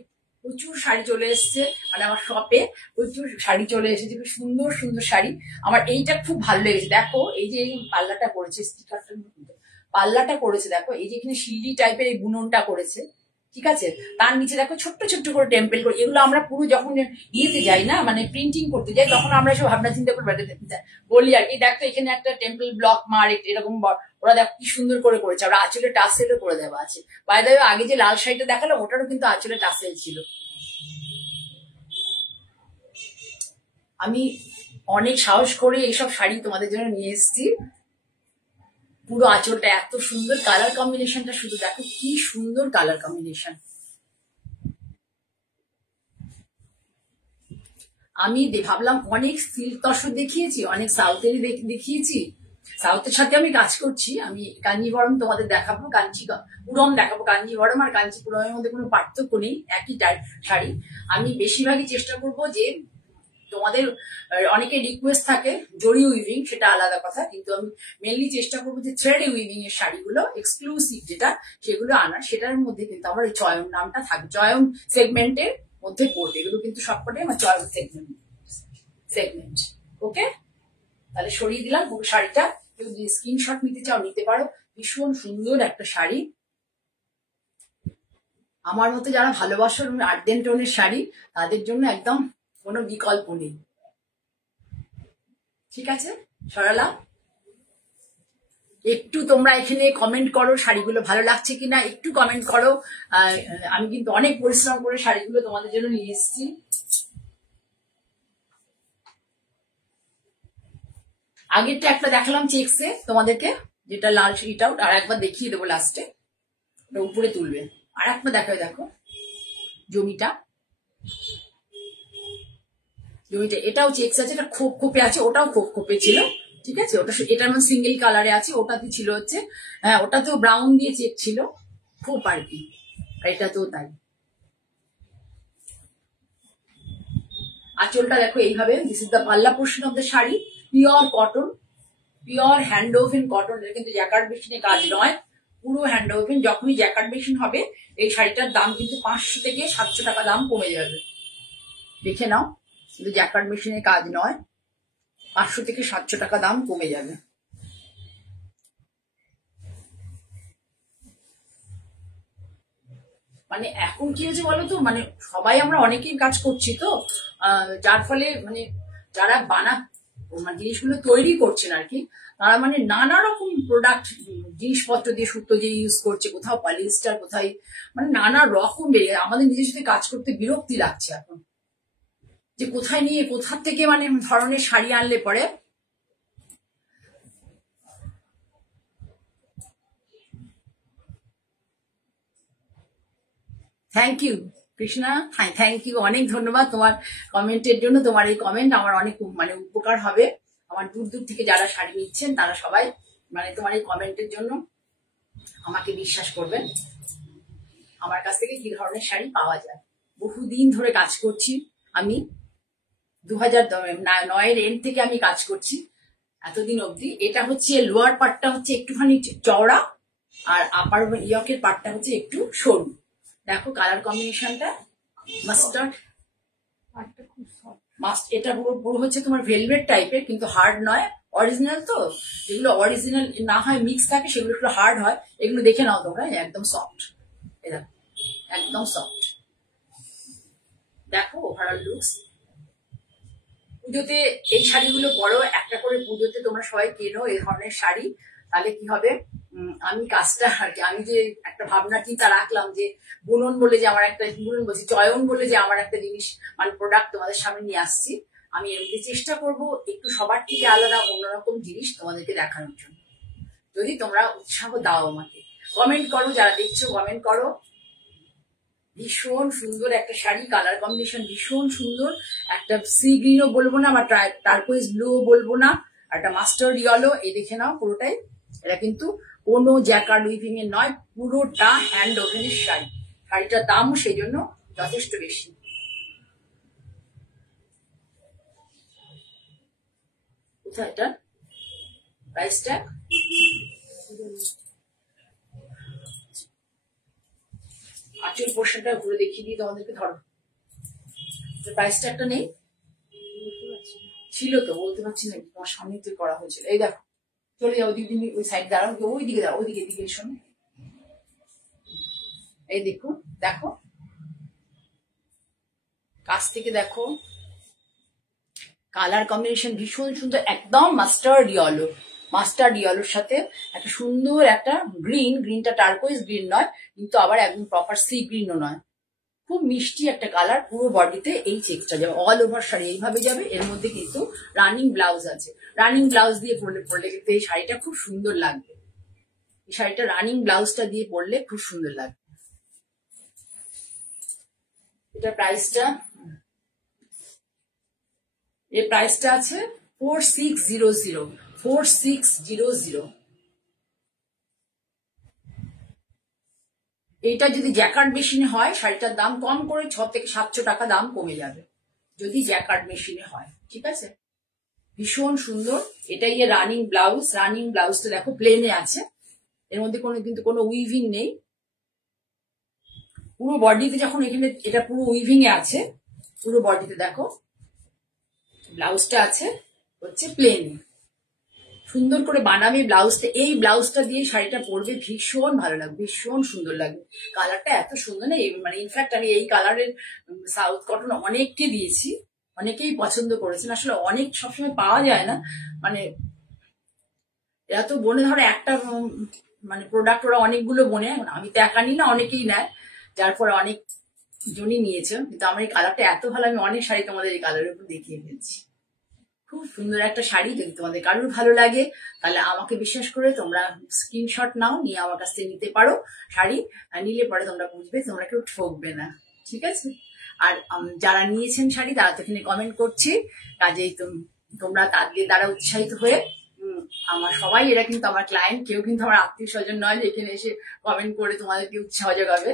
প্রচুর শাড়ি চলে এসছে, মানে আমার শপে প্রচুর শাড়ি চলে এসেছে, সুন্দর সুন্দর শাড়ি। আমার এইটা খুব ভালো লেগেছে, দেখো এই যে পাল্লাটা করেছে, স্টিকারটা পাল্লাটা করেছে, দেখো এই যে এখানে শিল্লি টাইপের এই বুননটা করেছে, ঠিক আছে। তার নিচে দেখো ছোট্ট ছোট্ট করে টেম্পেল করে, এগুলো আমরা পুরো যখন ইয়েতে যাই না মানে প্রিন্টিং করতে যাই, তখন আমরা সব ভাবনা চিন্তা করে বলি আর কি, দেখো এখানে একটা টেম্পল ব্লক মার এরকম, ওরা দেখো কি সুন্দর করে করেছে। ওরা আঁচলে টাসেলও করে দেওয়া আছে, বাইরে আগে যে লাল শাড়িটা দেখালাম ওটারও কিন্তু আঁচলে টাসেল ছিল। আমি অনেক সাহস করে এইসব শাড়ি তোমাদের জন্য নিয়ে এসেছি। পুরো আঁচলটা এত সুন্দর, কালার কম্বিনেশনটা শুধু দেখো কি সুন্দর কালার কম্বিনেশন। আমি ভাবলাম অনেক সিল্ক তসর দেখিয়েছি, অনেক সাউথেরই দেখিয়েছি, সাউথের সাথে আমি কাজ করছি। আমি কাঞ্জিভরম তোমাদের দেখাবো, কাঞ্চিপুরম দেখাবো। কাঞ্জিভরম আর কাঞ্চিপুরমের মধ্যে কোনো পার্থক্য নেই, একই টাইপ শাড়ি। আমি বেশিরভাগই চেষ্টা করব যে তোমাদের অনেকে রিকোয়েস্ট থাকে জরি উইভিং, সেটা আলাদা কথা, কিন্তু আমি মেনলি চেষ্টা করবো যে থ্রেড উইভিং এর শাড়িগুলো এক্সক্লুসিভ যেটা সেগুলো আনার। সেটার মধ্যে কিন্তু আমার চয়ন নামটা থাকবে, চয়ন সেগমেন্টের মধ্যে পড়বে এগুলো, কিন্তু সবকটাই আমার চয়ন সেগমেন্ট। ওকে, তাহলে সরিয়ে দিলাম পুরো শাড়িটা। কেউ যদি স্ক্রিনশট নিতে চাও নিতে পারো, ভীষণ সুন্দর একটা শাড়ি। আমার মতো যারা ভালোবাসো আর্ডেন টোনের শাড়ি, তাদের জন্য একদম কোনো বিকল্প নেই। ঠিক আছে, সরালাম। একটু তোমরা এখানে কমেন্ট করো শাড়িগুলো ভালো লাগছে কিনা, একটু কমেন্ট করো। আমি কিন্তু অনেক পরিশ্রম করে শাড়িগুলো তোমাদের জন্য নিয়ে এসেছি। আগেরটা একটা দেখালাম চেক্সে তোমাদেরকে, যেটা লাল শাড়িটাও, আর একবার দেখিয়ে দেবো লাস্টে, উপরে তুলবে। আর একটা দেখাবে, দেখো জমিটা, এটাও চেক্স আছে, এটা খোপ খোপে আছে, ওটাও খোপ খোপে ছিল, ঠিক আছে। ওটা এটার মধ্যে সিঙ্গেল কালারে আছে, ওটাতে ছিল হচ্ছে হ্যাঁ ওটাতেও ব্রাউন দিয়ে চেক ছিল, খোপ আর কি, আর এটাতেও তাই। আঁচলটা দেখো এইভাবে, দিস ইজ দ্য পাল্লা portion of the sari, pure cotton, pure hand woven cotton, কিন্তু জ্যাকার্ড মেশিনে কাজ নয়, পুরো হ্যান্ড ওভেন। যখনই জ্যাকার্ড মেশিন হবে এই শাড়িটার দাম কিন্তু 500 থেকে 700 টাকা দাম কমে যাবে, দেখে নাও। কিন্তু জ্যাকার্ড মেশিনের কাজ নয়, 500 থেকে 700 টাকা দাম কমে যাবে। মানে এখন কি হয়েছে বলো তো, মানে সবাই আমরা অনেকেই কাজ করছি তো, যার ফলে মানে যারা মানে জিনিসগুলো তৈরি করছেন আর কি, তারা মানে নানা রকম প্রোডাক্ট জিনিসপত্র দিয়ে সুতো দিয়ে ইউজ করছে, কোথাও পলিস্টার, কোথায় মানে নানা রকম বেরিয়ে। আমাদের নিজের সাথে কাজ করতে বিরক্তি লাগছে এখন, যে কোথায় নিয়ে কোথা থেকে মানে ধরনের শাড়ি আনলে পরে। থ্যাংক ইউ কৃষ্ণা, হ্যাঁ থ্যাংক ইউ, অনেক ধন্যবাদ তোমার কমেন্টের জন্য। তোমার এই কমেন্ট আমার অনেক মানে উপকার হবে। আমার দূর দূর থেকে যারা শাড়ি নিচ্ছেন তারা সবাই মানে তোমার এই কমেন্টের জন্য আমাকে বিশ্বাস করবেন আমার কাছ থেকে কি ধরনের শাড়ি পাওয়া যায়। বহুদিন ধরে কাজ করছি আমি, 2009 এন্ড থেকে আমি কাজ করছি এতদিন অবধি। এটা হচ্ছে লোয়ার পার্টটা হচ্ছে একটুখানি চওড়া, আর আপার ইয়কের পার্টটা হচ্ছে একটু সরু। দেখো কালার কম্বিনেশনটা মাস্টার্ড, এটা পুরো পুরো হচ্ছে তোমার ভেলভেট টাইপের, কিন্তু হার্ড নয়, অরিজিনাল তো। যেগুলো অরিজিনাল না হয় মিক্স থাকে সেগুলো একটু হার্ড হয়, এগুলো দেখে নাও তোমরা, একদম সফট, এটা একদম সফট। দেখো ওভারঅল লুকস। পুজোতে এই শাড়িগুলো পরো, একটা করে পুজোতে তোমরা সবাই কেনো এই ধরনের শাড়ি, তাহলে কি হবে। আমি কাজটা আর কি, আমি যে একটা ভাবনা চিন্তা রাখলাম যে বুনন বলে যে আমার একটা, বুনন বলছি চয়ন বলে যে আমার একটা জিনিস মানে প্রোডাক্ট তোমাদের সামনে নিয়ে আসছি, আমি এমনি চেষ্টা করব একটু সবার থেকে আলাদা অন্যরকম জিনিস তোমাদেরকে দেখানোর জন্য। যদি তোমরা উৎসাহ দাও আমাকে, কমেন্ট করো, যারা দেখছো কমেন্ট করো। ভীষণ সুন্দর একটা শাড়ি, কালার কম্বিনেশন ভীষণ সুন্দর, একটা সি গ্রিনও বলবো না, বা টার্কোয়েজ ব্লুও বলবো না, একটা মাস্টার্ড ইয়েলো। এই দেখে নাও পুরোটাই, এটা কিন্তু কোনো জ্যাকার্ড উইভিং এর নয়, পুরোটা হ্যান্ড ওভেনের শাড়ি। শাড়িটার দামও সেই জন্য যথেষ্ট বেশি। কোথায় এটা প্রাইসটা, আঁচল পোর্শনটা ঘুরে দেখিয়ে দিই তোমাদেরকে। ধরো প্রাইসটা একটা নেই, ছিল তো বলতে পারছি না, তোমার সামনে তুই করা হয়েছিল। এই দেখো, চলে যাও ওইদিকে, ওই সাইড দাঁড়াও, ওই দিকে দাঁড়াও, ওইদিকে দিকে শোনো, এই দেখো, দেখো কাছ থেকে দেখো, কালার কম্বিনেশন ভীষণ সুন্দর, একদম মাস্টার্ড ইয়েলো, মাস্টার্ড ইয়েলোর সাথে একটা সুন্দর একটা গ্রিন, গ্রিনটা টার্কোইজ গ্রিন নয় কিন্তু আবার একদম প্রপার সি গ্রিনও নয়, খুব মিষ্টি একটা কালার। পুরো বডিতে এই চেকটা যাবে, অল ওভার শাড়ি এইভাবে যাবে। এর মধ্যে কিন্তু রানিং ব্লাউজ আছে, রানিং ব্লাউজ দিয়ে পরলে কিন্তু এই শাড়িটা খুব সুন্দর লাগবে। এই শাড়িটা রানিং ব্লাউজটা দিয়ে পরলে খুব সুন্দর লাগবে। এটা প্রাইসটা, এর প্রাইসটা আছে 4600, 4600। এইটা যদি জ্যাকার্ড মেশিনে হয় শাড়িটার দাম কম করে 6 থেকে 700 টাকা দাম কমে যাবে, যদি জ্যাকার্ড মেশিনে হয়, ঠিক আছে। ভীষণ সুন্দর। এটাই এর রানিং ব্লাউজ, রানিং ব্লাউজটা দেখো প্লেনে আছে, এর মধ্যে কিন্তু কোনো উইভিং নেই। পুরো বডিতে যখন এখানে এটা পুরো উইভিং এ আছে, পুরো বডিতে দেখো ব্লাউজটা আছে হচ্ছে প্লেন, সুন্দর করে বানাবে ব্লাউজটা। এই ব্লাউজটা দিয়ে শাড়িটা পরবে ভীষণ ভালো লাগবে, ভীষণ সুন্দর লাগবে। কালারটা এত সুন্দর না, মানে ইনফ্যাক্ট আমি এই কালারের সাউথ কটন অনেককে দিয়েছি, অনেকেই পছন্দ করেছেন। আসলে অনেক সবসময় পাওয়া যায় না, মানে এরা তো বনে, ধরো একটা মানে প্রোডাক্ট ওরা অনেকগুলো বনে, আমি তো একা নিই না, অনেকেই নেয়, যার ফলে অনেক জনই নিয়েছে। কিন্তু আমার এই কালারটা এত ভালো, আমি অনেক শাড়ি তোমাদের এই কালারের উপর দেখিয়ে ফেলছি। খুব সুন্দর একটা শাড়ি, যদি তোমাদের কারোর ভালো লাগে তাহলে আমাকে বিশ্বাস করে তোমরা স্ক্রিনশট নাও, নিয়ে আমার কাছ থেকে নিতে পারো শাড়ি। নিলে পরে তোমরা বুঝবে, তোমরা কেউ ঠকবে না, ঠিক আছে। আর যারা নিয়েছেন শাড়ি তারা তো এখানে কমেন্ট করছে, কাজেই তোমরা তাদের দ্বারা উৎসাহিত হয়ে, আমার সবাই এরা কিন্তু আমার ক্লায়েন্ট, কেউ কিন্তু আমার আত্মীয় স্বজন নয় যে এখানে এসে কমেন্ট করে তোমাদেরকে উৎসাহ যোগাবে,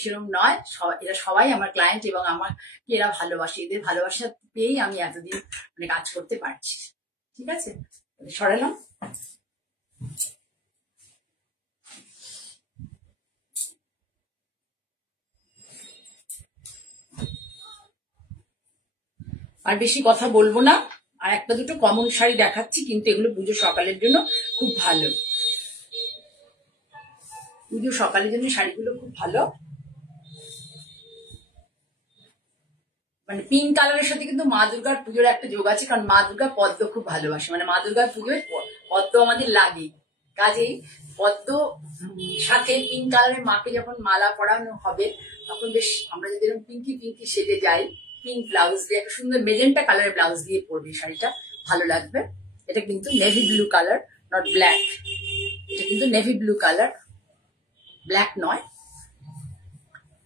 সেরকম নয়। এরা সবাই আমার ক্লায়েন্ট এবং আমাকে এরা ভালোবাসে, এদের ভালোবাসা পেয়েই আমি এতদিন মানে কাজ করতে পারছি, ঠিক আছে। সরালাম। আর বেশি কথা বলবো না, আর একটা দুটো কমন শাড়ি দেখাচ্ছি, কিন্তু এগুলো পুজো সকালের জন্য খুব ভালো। পুজো সকালের জন্য শাড়িগুলো খুব ভালো। মানে পিঙ্ক কালারের সাথে কিন্তু মা দুর্গার পুজোর একটা যোগ আছে, কারণ মা দুর্গা পদ্ম খুব ভালোবাসে, মানে মা দুর্গার পুজোয় পদ্ম আমাদের লাগে, কাজেই পদ্ম সাথে পিঙ্ক কালারের মাকে যখন মালা পরানো হবে তখন বেশ আমরা যদি এরকম পিঙ্কি পিঙ্কি সেজে যাই, পিঙ্ক ব্লাউজ দিয়ে একটা সুন্দর মেজেন্টা কালারের ব্লাউজ দিয়ে পরবে, শাড়িটা ভালো লাগবে। এটা কিন্তু navy blue colour, not black. এটা কিন্তু নেভি ব্লু কালার, ব্ল্যাক নয়।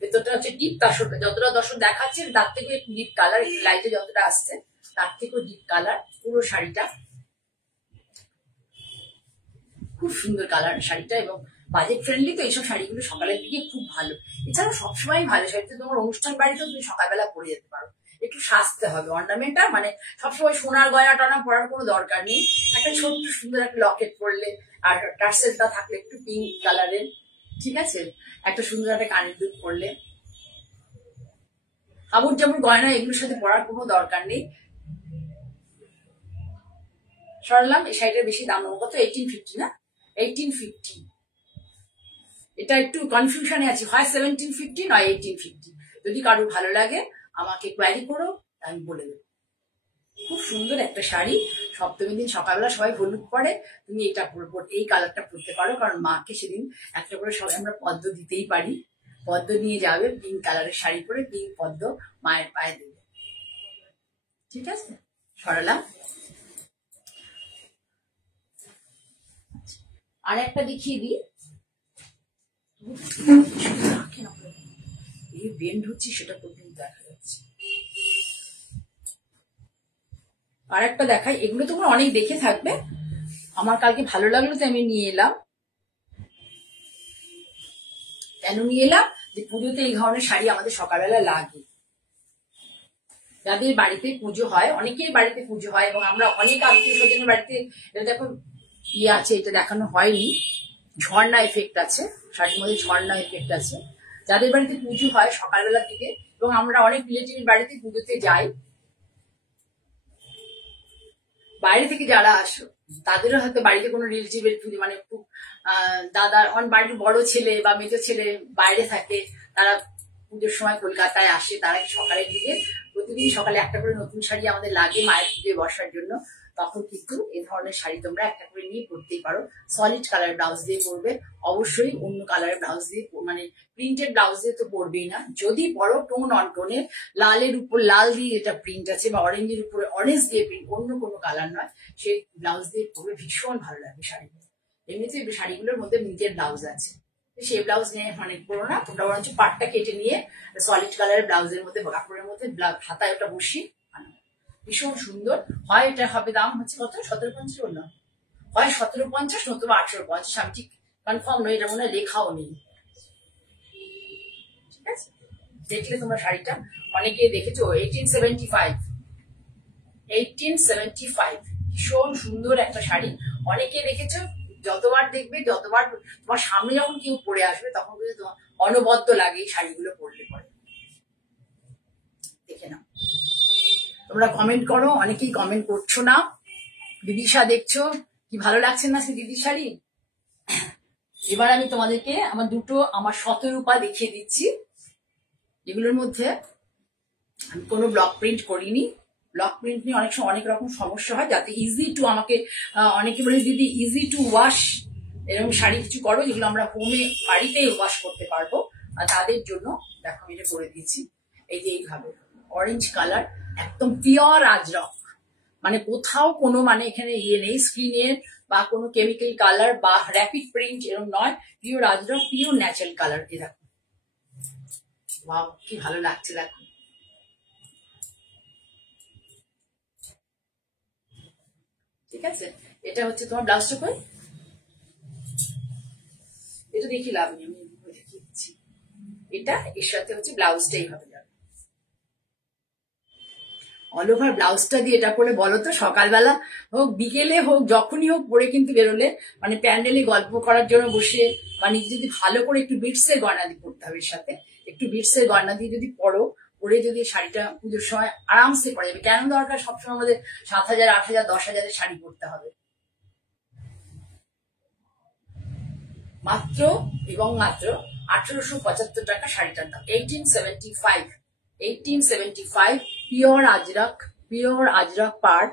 ভেতরটা হচ্ছে ডিপ তসর, যতটা দর্শক দেখাচ্ছে তার থেকে একটু ডিপ কালার, লাইটে যতটা আসছে তার থেকেও ডিপ কালার পুরো শাড়িটা। খুব সুন্দর কালার শাড়িটা, এবং বাজেট ফ্রেন্ডলি, তো এইসব শাড়িগুলো সকালের দিকে খুব ভালো। এছাড়া সবসময় ভালো শাড়িতে তোমার অনুষ্ঠান বাড়িতেও তুমি সকালবেলা পরে যেতে পারো। একটু সাজতে হবে, অর্নামেন্টটা মানে সবসময় সোনার গয়না টনা পরার কোনো দরকার নেই। একটা ছোট্ট সুন্দর একটা লকেট পরলে, আর টার্সেলটা থাকলে একটু পিঙ্ক কালারের, ঠিক আছে, একটা সুন্দর একটা কানের দুল পরলে, কাপড় যেমন গয়না এগুলোর সাথে পরার কোনো দরকার নেই। সরলাম। এই শাড়িটার বেশি দাম নেবো কত? 1850 না? 1850। এটা একটু কনফিউশনে আছি, হয় 1750 নয় 1850। যদি কারোর ভালো লাগে আমাকে কোয়ারি করো, আমি বলে দেবো। খুব সুন্দর একটা শাড়ি। সপ্তমীর দিন সকালবেলা সবাই হলুদ পরে, তুমি এটা এই কালারটা পরতে পারো, কারণ মাকে সেদিন একটা করে সবাই আমরা পদ্ম দিতেই পারি। পদ্ম নিয়ে যাবে, পিঙ্ক কালারের শাড়ি পরে পিঙ্ক পদ্ম মায়ের পায়ে দেবে, ঠিক আছে? সরালাম। আর একটা দেখিয়ে দিই, এই বেন্ড হচ্ছে সেটা পর্যন্ত দেখা যাচ্ছে। আর একটা দেখাই, এগুলো তোমরা অনেক দেখে থাকবে, আমার কালকে ভালো লাগলো তো আমি নিয়ে এলাম। কেন নিয়ে এলাম? যে পুজোতে এই ধরনের শাড়ি আমাদের সকালবেলা লাগে। যাদের বাড়িতে পুজো হয়, অনেকের বাড়িতে পুজো হয়, এবং আমরা অনেক আত্মীয় স্বজনের বাড়িতে, এটা দেখো ইয়ে আছে, এটা দেখানো হয়নি, ঝর্ণা এফেক্ট আছে শাড়ির মধ্যে, ঝর্ণা এফেক্ট আছে। যাদের বাড়িতে পুজো হয় সকালবেলা থেকে, এবং আমরা অনেক রিলেটিভের বাড়িতে পুজোতে যাই, বাইরে থেকে যারা আসো তাদেরও হয়তো বাড়িতে কোনো রিলেটিভের পুজো, মানে খুব দাদার বাড়ির বড় ছেলে বা মেজো ছেলে বাইরে থাকে, তারা পুজোর সময় কলকাতায় আসে, তারা সকালের দিকে প্রতিদিন সকালে একটা করে নতুন শাড়ি আমাদের লাগে মায়ের পুজোয় বসার জন্য। তখন কিন্তু এই ধরনের শাড়ি তোমরা একটা করে নিয়ে পরতেই পারো। সলিড কালার ব্লাউজ দিয়ে পরবে, অবশ্যই অন্য কালারের ব্লাউজ দিয়ে, মানে প্রিন্টেড ব্লাউজ দিয়ে তো পরবেই না। যদি পরো টোন অন টোনের, লালের উপর লাল দিয়ে এটা প্রিন্ট আছে, বা অরেঞ্জের উপরে অরেঞ্জ দিয়ে প্রিন্ট, অন্য কোনো কালার নয়, সেই ব্লাউজ দিয়ে পরবে, ভীষণ ভালো লাগবে শাড়িগুলো। এমনিতে শাড়িগুলোর মধ্যে নিজের ব্লাউজ আছে, সেই ব্লাউজ নিয়ে মানে পরো না, তোমরা বরঞ্চ পাটটা কেটে নিয়ে সলিড কালারের ব্লাউজের মধ্যে, কাপড়ের মধ্যে হাতায় ওটা বসিয়ে আনো, ভীষণ সুন্দর হয়। এটা হবে দাম হচ্ছে কত? 1750 বললো, হয় 1750 নতুবা 1850, আমি ঠিক কনফার্ম নই, এটা মনে হয় লেখাও নেই, ঠিক আছে? দেখলে তোমরা শাড়িটা অনেকে দেখেছো, 1875, ভীষণ সুন্দর একটা শাড়ি, অনেকে দেখেছো। যতবার দেখবে, যতবার তোমার সামনে যখন কেউ পরে আসবে তখন কিন্তু তোমার অনবদ্য লাগে এই শাড়িগুলো পরলে পরে। দেখে নাও, তোমরা কমেন্ট করো, অনেকেই কমেন্ট করছো না। দিদিশা দেখছো, কি ভালো লাগছে না সে দিদির শাড়ি? এবার আমি তোমাদেরকে আমার শতরূপা দেখিয়ে দিচ্ছি, এগুলোর মধ্যে আমি কোনো ব্লক প্রিন্ট করিনি। ব্লক প্রিন্ট নিয়ে অনেক সময় অনেক রকম সমস্যা হয়, যাতে ইজি টু, আমাকে অনেকে বলে দিদি ইজি টু ওয়াশ এরকম শাড়ি কিছু করো যেগুলো আমরা হোমে বাড়িতেই ওয়াশ করতে পারবো, আর তাদের জন্য দেখো আমি এটা করে দিয়েছি। এই যে এইভাবে অরেঞ্জ কালার, একদম পিওর আজরক, মানে কোথাও কোনো মানে এখানে ইয়ে নেই স্ক্রিনের বা কোনো কেমিক্যাল কালার বা র্যাপিড প্রিন্ট এরকম নয়, পিওর আজরক, পিওর ন্যাচারাল কালার। এই দেখো, ওয়াও কি ভালো লাগছে, দেখো। ঠিক আছে, এটা হচ্ছে তোমার ব্লাউজটা কই, এটা দেখি লাভ নেই, আমি দেখিয়ে দিচ্ছি। এটা এর সাথে হচ্ছে ব্লাউজটা এইভাবে যাবে, অল ওভার ব্লাউজটা দিয়ে এটা পরে বলো তো, সকালবেলা হোক বিকেলে হোক যখনই হোক পরে কিন্তু বেরোলে, মানে প্যান্ডেলে গল্প করার জন্য বসে, বা নিজে যদি ভালো করে একটু বিটসের গয়না দিয়ে পড়তে হবে, এর সাথে একটু বিটসের গয়না দিয়ে যদি পরো, পরে যদি শাড়িটা পুজোর সময় আরামসে পরা যাবে। কেন দরকার সবসময় আমাদের 7,000, 8,000, 10,000 শাড়ি পরতে হবে? মাত্র এবং মাত্র 1875 টাকা শাড়িটার দাম। 1875 পিওর আজরাক পাড়।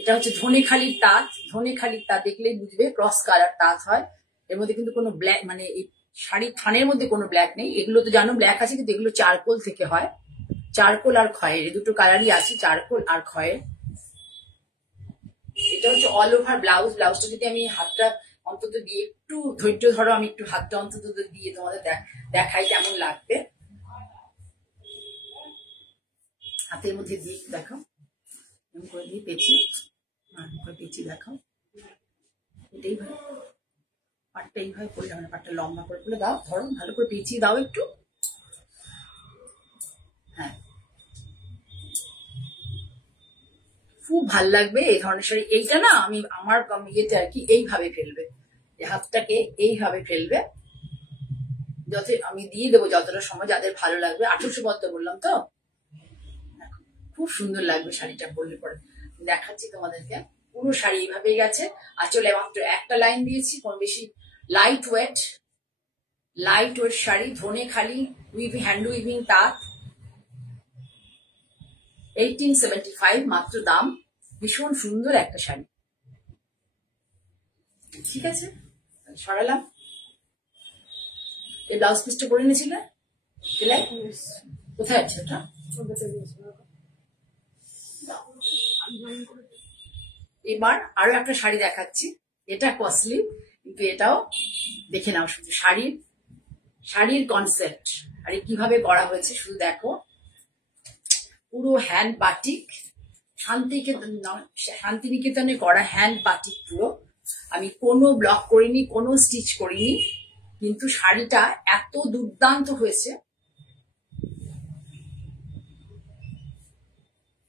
এটা হচ্ছে ধনেখালির তাঁত। ধনেখালির তাঁত দেখলেই বুঝবে, ক্রস কালার তাঁত হয়। এর মধ্যে কিন্তু কোনো ব্ল্যাক, মানে এই শাড়ি থানের মধ্যে কোনো ব্ল্যাক নেই। এগুলো তো জানো ব্ল্যাক আছে, কিন্তু এগুলো চারকোল থেকে হয়। চারকোল আর খয়ের, এই দুটো কালারই আছে, চারকোল আর খয়ের। এটা হচ্ছে অল ওভার ব্লাউজ। ব্লাউজটা যদি আমি হাতটা অন্তত দিয়ে একটু ধৈর্য ধরো, আমি একটু হাতটা অন্তত দিয়ে তোমাদের দেখাই কেমন লাগবে। হাতের মধ্যে দিয়ে দেখো, এমন করে দিয়ে পেঁচি দেখাও। এটাই ভালো, পাটটা এইভাবে করলে মানে পাটটা লম্বা করে দাও, ধরো ভালো করে পেঁচিয়ে দাও একটু। হ্যাঁ, খুব ভাল লাগবে এই ধরনের শাড়ি। এইটা না আমি আমার ইয়েতে আর কি এইভাবে ফেলবে, হাতটাকে এইভাবে ফেলবে, যত আমি দিয়ে দেবো যতটা সময়, যাদের ভালো লাগবে। 1875 বললাম তো, খুব সুন্দর লাগবে শাড়িটা পরলে পরে। দেখাচ্ছি তোমাদেরকে, পুরো শাড়ি এইভাবেই গেছে। আঁচলে মাত্র একটা লাইন দিয়েছি, কোন বেশি। Light weight sari, Dhaniakhali hand weaving তাঁত। 1875 মাত্র দাম। ভীষণ সুন্দর একটা শাড়ি। ঠিক আছে, সরালাম। এই ব্লাউজ পিসটা করে নিয়েছিলে, কোথায় আছে ওটা? এবার আরো একটা শাড়ি দেখাচ্ছি। এটা কস্টলি, কিন্তু এটাও দেখে নাও। শুধু শাড়ির কনসেপ্ট আর কিভাবে করা হয়েছে শুধু দেখো। পুরো হ্যান্ড বাটিক, শান্তিনিকেতনে করা হ্যান্ড বাটিক পুরো। আমি কোনো ব্লক করিনি, কোনো স্টিচ করিনি, কিন্তু শাড়িটা এত দুর্দান্ত হয়েছে।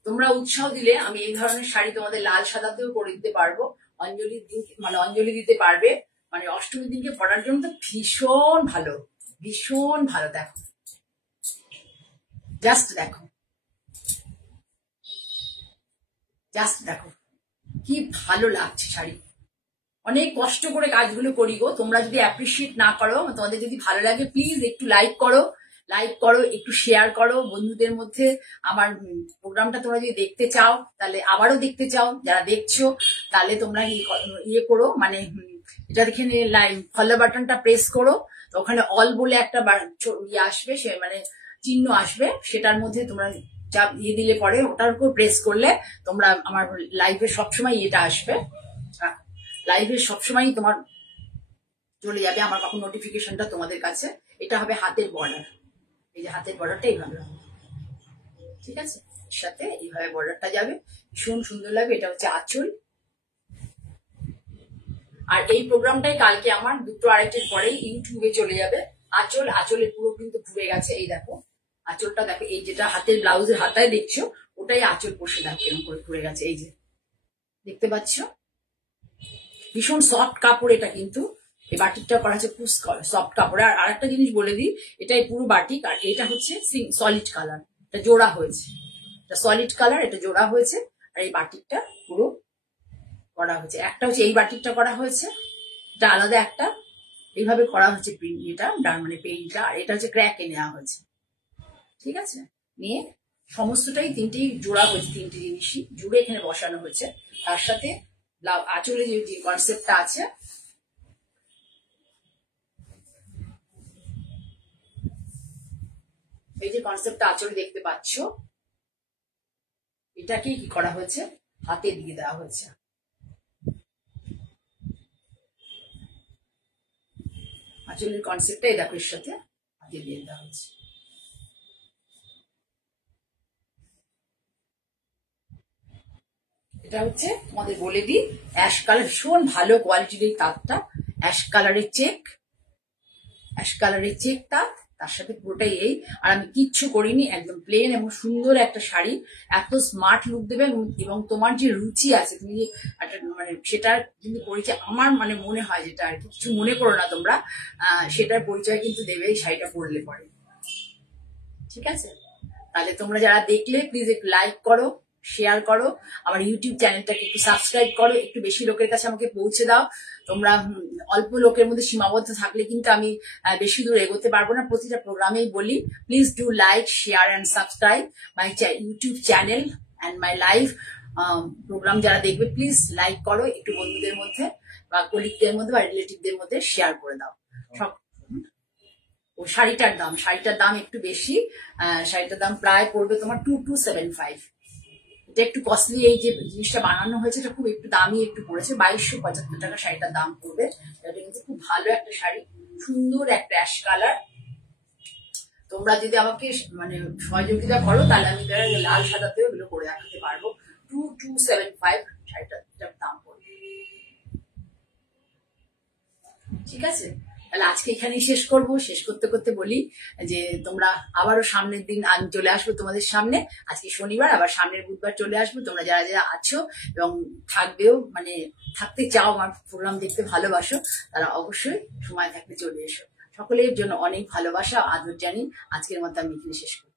তোমরা উৎসাহ দিলে আমি এই ধরনের শাড়ি তোমাদের লাল সাদাতেও করে দিতে পারবো। অঞ্জলির দিন, মানে অঞ্জলি দিতে পারবে, মানে অষ্টমীর দিনকে পরার জন্য তো ভীষণ ভালো, ভীষণ ভালো। দেখো, জাস্ট দেখো কি ভালো লাগছে শাড়ি। অনেক কষ্ট করে কাজগুলো করি গো। তোমরা যদি অ্যাপ্রিসিয়েট না করো, তোমাদের যদি ভালো লাগে, প্লিজ একটু লাইক করো, একটু শেয়ার করো বন্ধুদের মধ্যে। আমার প্রোগ্রামটা তোমরা যদি দেখতে চাও, তাহলে আবারও দেখতে চাও, যারা দেখছো তাহলে তোমরা ইয়ে করো, মানে এটা দেখে ফলো বাটনটা প্রেস করো। তো ওখানে অল বলে একটা ইয়ে আসবে, সে মানে চিহ্ন আসবে, সেটার মধ্যে তোমরা চাপ দিয়ে দিলে পরে ওটার উপর প্রেস করলে তোমরা আমার লাইভে সবসময় এটা আসবে। লাইভে সবসময় তোমার চলে যাবে আমার কখন নোটিফিকেশনটা তোমাদের কাছে। এটা হবে হাতের বর্ডার, এই যে হাতের বর্ডারটা এইভাবে হবে, ঠিক আছে? এর সাথে এইভাবে বর্ডারটা যাবে, ভীষণ সুন্দর লাগবে। এটা হচ্ছে আঁচল। আর এই প্রোগ্রামটাই কালকে আমার 2:30 পরেই ইউটিউবে চলে যাবে। আঁচলের পুরো কিন্তু ঘুরে গেছে। এই দেখো আঁচলটা, দেখো এই যেটা হাতের ব্লাউজের হাতায় দেখছো, ওটাই আঁচল বসে দেখো এরকম করে ঘুরে গেছে। এই যে দেখতে পাচ্ছ, ভীষণ সফট কাপড় এটা। কিন্তু এই বাটিকটা করা হচ্ছে খুব সফট কাপড়। আর আরেকটা জিনিস বলে দিই, এটাই পুরো বাটিক, আর এটা হচ্ছে সলিড কালার, এটা জোড়া হয়েছে। এটা সলিড কালার, এটা জোড়া হয়েছে। আর এই বাটিকটা পুরো করা হয়েছে, একটা হচ্ছে এই বাটিকটা করা হয়েছে, এটা আলাদা একটা এইভাবে করা হচ্ছে প্রিন্ট, এটা মানে পেইন্টটা। আর এটা হচ্ছে ক্র্যাকে নেওয়া হয়েছে, ঠিক আছে? নিয়ে সমস্তটাই তিনটেই জোড়া হয়েছে, তিনটে জিনিসই জুড়ে এখানে বসানো হয়েছে। তার সাথে আঁচলে যে কনসেপ্টটা আছে, এই যে কনসেপ্টটা আঁচলে দেখতে পাচ্ছ, এটাকে কি করা হয়েছে, হাতে দিয়ে দেওয়া হয়েছে। আঁচলের কনসেপ্টটাই দেখো, এর সাথে হাতে দিয়ে দেওয়া হয়েছে। এটা হচ্ছে তোমাদের বলে দিই, অ্যাশ কালার, ভীষণ ভালো কোয়ালিটির এই তাঁতটা। অ্যাশ কালারের চেক তাঁত, তার সাথে পুরোটাই এই। আর আমি কিচ্ছু করিনি, একদম প্লেন এবং সুন্দর একটা শাড়ি, এত স্মার্ট লুক দেবে। এবং তোমার যে রুচি আছে, তুমি যে একটা মানে সেটার কিন্তু পরিচয়, আমার মানে মনে হয় যেটা আর কি, কিছু মনে করো না তোমরা, সেটার পরিচয় কিন্তু দেবে এই শাড়িটা পরলে পরে, ঠিক আছে? তাহলে তোমরা যারা দেখলে প্লিজ একটু লাইক করো, শেয়ার করো, আমার ইউটিউব চ্যানেলটাকে একটু সাবস্ক্রাইব করো, একটু বেশি লোকের কাছে আমাকে পৌঁছে দাও। তোমরা অল্প লোকের মধ্যে সীমাবদ্ধ থাকলে কিন্তু আমি বেশি দূর এগোতে পারবো না। প্রতিটা প্রোগ্রামেই বলি please do like, share and subscribe my YouTube channel and my live program. যারা দেখবে প্লিজ লাইক করো, একটু বন্ধুদের মধ্যে বা কলিগদের মধ্যে বা রিলেটিভদের মধ্যে শেয়ার করে দাও। সব ও শাড়িটার দাম একটু বেশি। শাড়িটার দাম প্রায় পড়বে তোমার 2275। এটা একটু কস্টলি, এই যে জিনিসটা বানানো হয়েছে এটা খুব একটু দামি একটু পড়েছে, 2275 টাকা শাড়িটার দাম পড়বে। এটা কিন্তু খুব ভালো একটা শাড়ি, সুন্দর একটা অ্যাশ কালার। তোমরা যদি আমাকে মানে সহযোগিতা করো তাহলে আমি লাল সাদাতেও এগুলো করে দেখাতে পারবো। 2275 শাড়িটার দাম পড়বে। ঠিক আছে, তাহলে আজকে এখানেই শেষ করব। শেষ করতে করতে বলি যে তোমরা আবারও সামনের দিন আমি চলে আসবো তোমাদের সামনে। আজকে শনিবার, আবার সামনের বুধবার চলে আসবো। তোমরা যারা যারা আছো এবং থাকবেও, মানে থাকতে চাও, আমার প্রোগ্রাম দেখতে ভালোবাসো, তারা অবশ্যই সময় থাকতে চলে এসো। সকলের জন্য অনেক ভালোবাসা, আদর জানি। আজকের মতো আমি এখানে শেষ করছি।